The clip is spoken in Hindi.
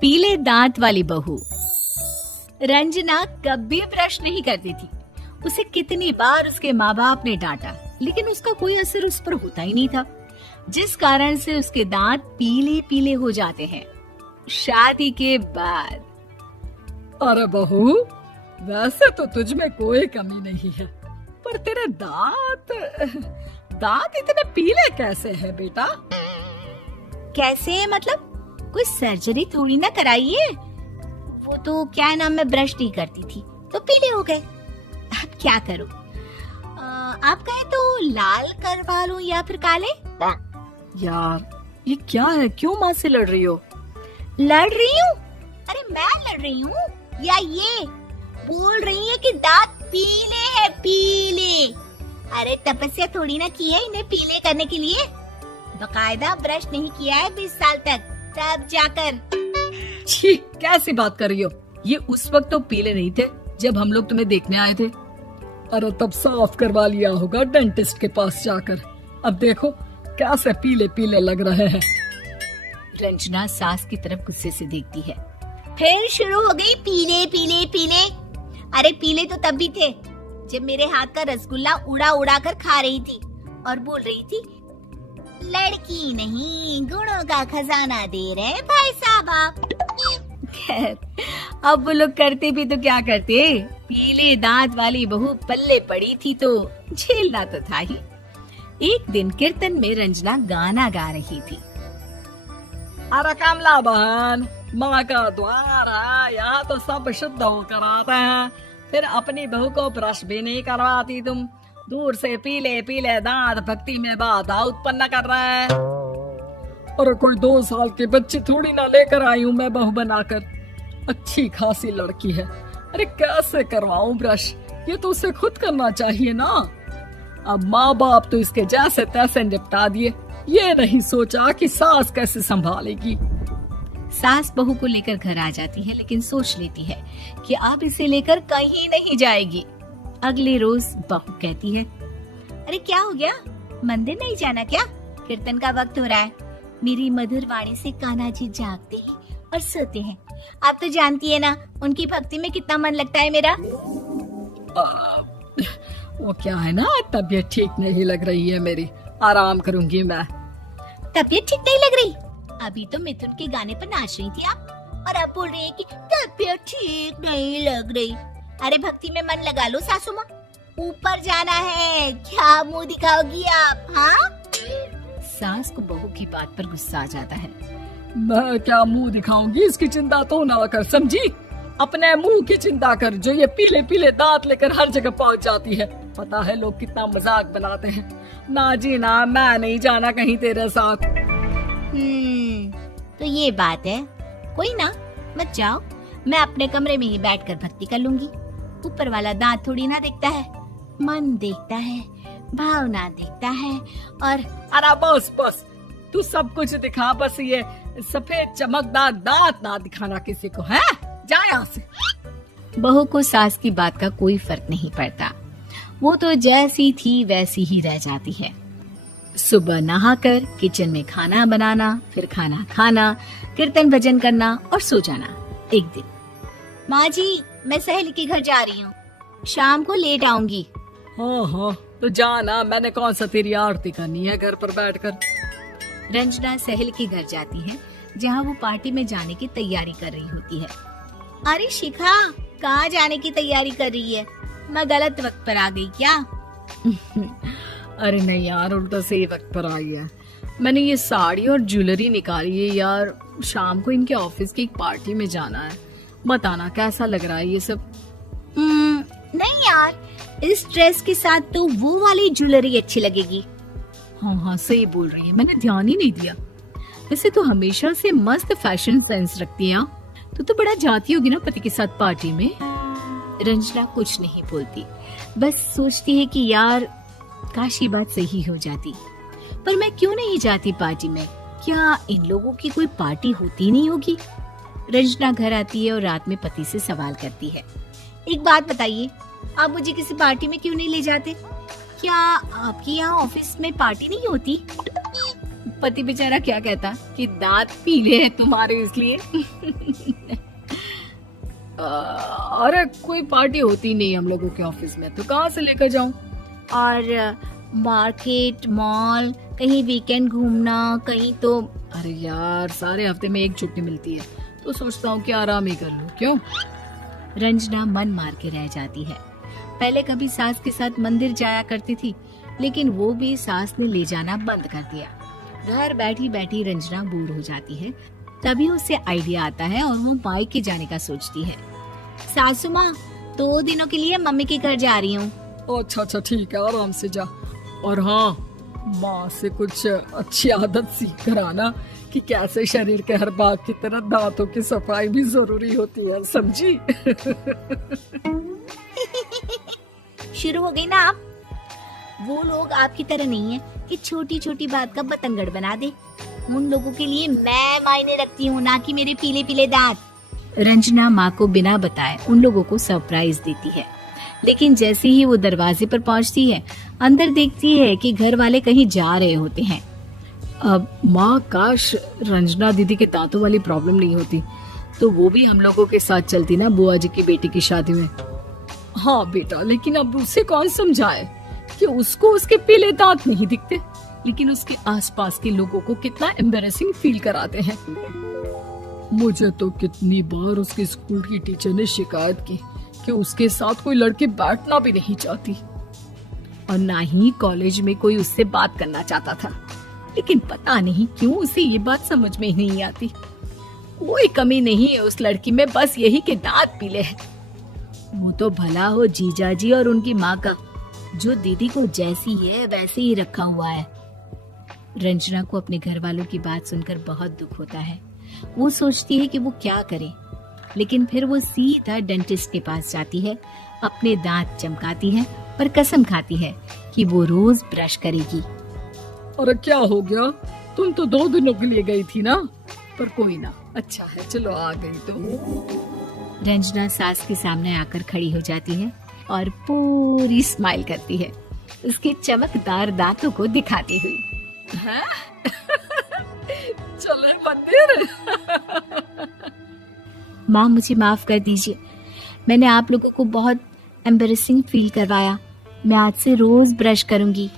पीले दांत वाली बहू। रंजना कभी ब्रश नहीं करती थी। उसे कितनी बार उसके माँ बाप ने डांटा, लेकिन उसका कोई असर उस पर होता ही नहीं था, जिस कारण से उसके दांत पीले पीले हो जाते हैं। शादी के बाद। अरे बहू, वैसे तो तुझ में कोई कमी नहीं है, पर तेरे दांत इतने पीले कैसे हैं बेटा? कैसे मतलब? कोई सर्जरी थोड़ी ना कराइए। वो तो क्या नाम, मैं ब्रश नहीं करती थी तो पीले हो गए। अब क्या करूं? आप कहें तो लाल करवा लूं या फिर काले? यार ये क्या है, क्यों माँ से लड़ रही हो? लड़ रही हूँ? अरे मैं लड़ रही हूँ या ये बोल रही है कि दांत पीले हैं, पीले। अरे तपस्या थोड़ी ना की है इन्हें पीले करने के लिए। बकायदा ब्रश नहीं किया है 20 साल तक, तब जाकर। छी, कैसी बात कर रही हो? ये उस वक्त तो पीले नहीं थे जब हम लोग तुम्हें देखने आए थे। अरे तब साफ करवा लिया होगा डेंटिस्ट के पास जाकर। अब देखो कैसे पीले पीले लग रहे हैं। रंजना सास की तरफ गुस्से से देखती है। फिर शुरू हो गई पीले पीले पीले। अरे पीले तो तब भी थे जब मेरे हाथ का रसगुल्ला उड़ा उड़ा कर खा रही थी और बोल रही थी, लड़की नहीं गुणों का खजाना दे रहे भाई साहब आप। खैर, अब वो लोग करते भी तो क्या करते, पीले दांत वाली बहू पल्ले पड़ी थी तो झेलना तो था ही। एक दिन कीर्तन में रंजना गाना गा रही थी। अरे कमला बहन, माँ का द्वार है, यहाँ तो सब शुद्ध होकर आते हैं, फिर अपनी बहू को ब्रश भी नहीं करवाती तुम। दूर से पीले पीले दांत भक्ति में बाधा उत्पन्न कर रहे हैं। और कोई 2 साल के बच्चे थोड़ी ना लेकर आई हूँ मैं बहू बनाकर। अच्छी खासी लड़की है, अरे कैसे करवाऊं ब्रश? ये तो उसे खुद करना चाहिए ना। अब माँ बाप तो इसके जैसे तैसे निपटा दिए, ये नहीं सोचा कि सास कैसे संभालेगी। सास बहू को लेकर घर आ जाती है, लेकिन सोच लेती है कि अब इसे लेकर कहीं नहीं जाएगी। अगले रोज बहू कहती है, अरे क्या हो गया, मंदिर नहीं जाना क्या? कीर्तन का वक्त हो रहा है। मेरी मधुर वाणी से कान्हा जी जागते हैं और सोते हैं। आप तो जानती है ना उनकी भक्ति में कितना मन लगता है मेरा। वो क्या है ना, तबीयत ठीक नहीं लग रही है मेरी, आराम करूंगी मैं। तबीयत ठीक नहीं लग रही? अभी तो मिथुन के गाने पर नाच रही थी आप, और अब बोल रही है कि तबीयत ठीक नहीं लग रही। अरे भक्ति में मन लगा लो सासू माँ, ऊपर जाना है, क्या मुंह दिखाओगी आप? हाँ? सास को बहू की बात पर गुस्सा आ जाता है। मैं क्या मुंह दिखाऊंगी, इसकी चिंता तो ना कर, समझी? अपने मुंह की चिंता कर, जो ये पीले पीले दांत लेकर हर जगह पहुंच जाती है। पता है लोग कितना मजाक बनाते हैं। ना जी ना, मैं नहीं जाना कहीं तेरे साथ। तो ये बात है। कोई ना, मत जाओ, मैं अपने कमरे में ही बैठकर भक्ति कर लूंगी। ऊपर वाला दांत थोड़ी ना देखता है, मन देखता है, भावना देखता है। और अरे बस बस, तू सब कुछ दिखा, बस ये सफेद चमकदार दांत ना दिखाना किसी को, है? जा यहाँ से। बहू को सास की बात का कोई फर्क नहीं पड़ता, वो तो जैसी थी वैसी ही रह जाती है। सुबह नहाकर किचन में खाना बनाना, फिर खाना खाना, कीर्तन भजन करना और सो जाना। एक दिन, माँ जी मैं सहेली के घर जा रही हूँ, शाम को लेट आऊंगी। हाँ, तो जाना, मैंने कौन सा तेरी आरती करनी है घर पर बैठकर। रंजना सहेली के घर जाती है, जहाँ वो पार्टी में जाने की तैयारी कर रही होती है। अरे शिखा, कहाँ जाने की तैयारी कर रही है? मैं गलत वक्त पर आ गई क्या? अरे नहीं यार, उल्टा सही वक्त पर आई है। मैंने ये साड़ी और ज्वेलरी निकाली है यार, शाम को इनके ऑफिस की एक पार्टी में जाना है। बताना कैसा लग रहा है ये सब? नहीं यार, इस ड्रेस के साथ तो वो वाली ज्वेलरी अच्छी लगेगी। हाँ, सही बोल रही है, मैंने ध्यान ही नहीं दिया। वैसे तो हमेशा से मस्त फैशन सेंस रखती है। तो बड़ा जाती होगी ना पति के साथ पार्टी में। रंजना कुछ नहीं बोलती, बस सोचती है कि यार काश ये बात सही हो जाती, पर मैं क्यों नहीं जाती पार्टी में? क्या इन लोगों की कोई पार्टी होती नहीं होगी? रंजना घर आती है और रात में पति से सवाल करती है, एक बात बताइए, आप मुझे किसी पार्टी में क्यों नहीं ले जाते? क्या आपके यहाँ ऑफिस में पार्टी नहीं होती? पति बेचारा क्या कहता कि दांत पीले हैं तुम्हारे इसलिए। अरे कोई पार्टी होती नहीं हम लोगों के ऑफिस में, तो कहाँ से लेकर जाऊं? और मार्केट, मॉल, कहीं वीकेंड घूमना, कहीं तो। अरे यार सारे हफ्ते में एक छुट्टी मिलती है, तो सोचता हूँ कि आराम ही कर लूं। क्यों? रंजना मन मार के रह जाती है। पहले कभी सास के साथ मंदिर जाया करती थी, लेकिन वो भी सास ने ले जाना बंद कर दिया। घर बैठी बैठी रंजना बोर हो जाती है। तभी उसे आइडिया आता है और वो मायके जाने का सोचती है। सासू माँ, 2 दिनों के लिए मम्मी के घर जा रही हूँ। अच्छा अच्छा ठीक है, आराम से जा। और हाँ, माँ से कुछ अच्छी आदत सीख कर आना कि कैसे शरीर के हर भाग की तरह दांतों की सफाई भी जरूरी होती है, समझी? शुरू हो गई ना आप। वो लोग आपकी तरह नहीं है कि छोटी छोटी बात का बतंगड़ बना दे। उन लोगों के लिए मैं मायने रखती हूँ, ना कि मेरे पीले पीले दांत। रंजना माँ को बिना बताए उन लोगों को सरप्राइज देती है, लेकिन जैसे ही वो दरवाजे पर पहुँचती है, अंदर देखती है कि घर वाले कहीं जा रहे होते हैं। अब माँ, काश रंजना दीदी के दांतों वाली प्रॉब्लम नहीं होती, तो वो भी हम लोगों के साथ चलती ना बुआ जी की बेटी की शादी में। हाँ बेटा, लेकिन अब उसे कौन समझाए कि उसको उसके पीले दांत नहीं दिखते, लेकिन उसके आसपास के लोगों को कितना एम्बैरेसिंग फील कराते हैं। मुझे तो कितनी बार उसके स्कूल की टीचर ने शिकायत की कि उसके साथ कोई लड़की बैठना भी नहीं चाहती, और ना ही कॉलेज में कोई उससे बात करना चाहता था। लेकिन पता नहीं क्यों उसे ये बात समझ में ही नहीं आती। कोई कमी नहीं है उस लड़की में, बस यही कि दांत पीले हैं। वो तो भला हो जीजा जी और उनकी माँ का, जो दीदी को जैसी है वैसे ही रखा हुआ है। रंजना को अपने घर वालों की बात सुनकर बहुत दुख होता है। वो सोचती है कि वो क्या करे, लेकिन फिर वो सीधा डेंटिस्ट के पास जाती है, अपने दांत चमकाती है और कसम खाती है कि वो रोज ब्रश करेगी। अरे क्या हो गया? तुम तो 2 दिनों के लिए गई थी ना, पर कोई ना, अच्छा है, चलो आ गई तो। रंजना सास के सामने आकर खड़ी हो जाती है और पूरी स्माइल करती है, उसके चमकदार दांतों को दिखाती हुई। चले मंदिर। माँ, मुझे माफ कर दीजिए, मैंने आप लोगों को बहुत एम्बैरेसिंग फील करवाया। मैं आज से रोज ब्रश करूंगी।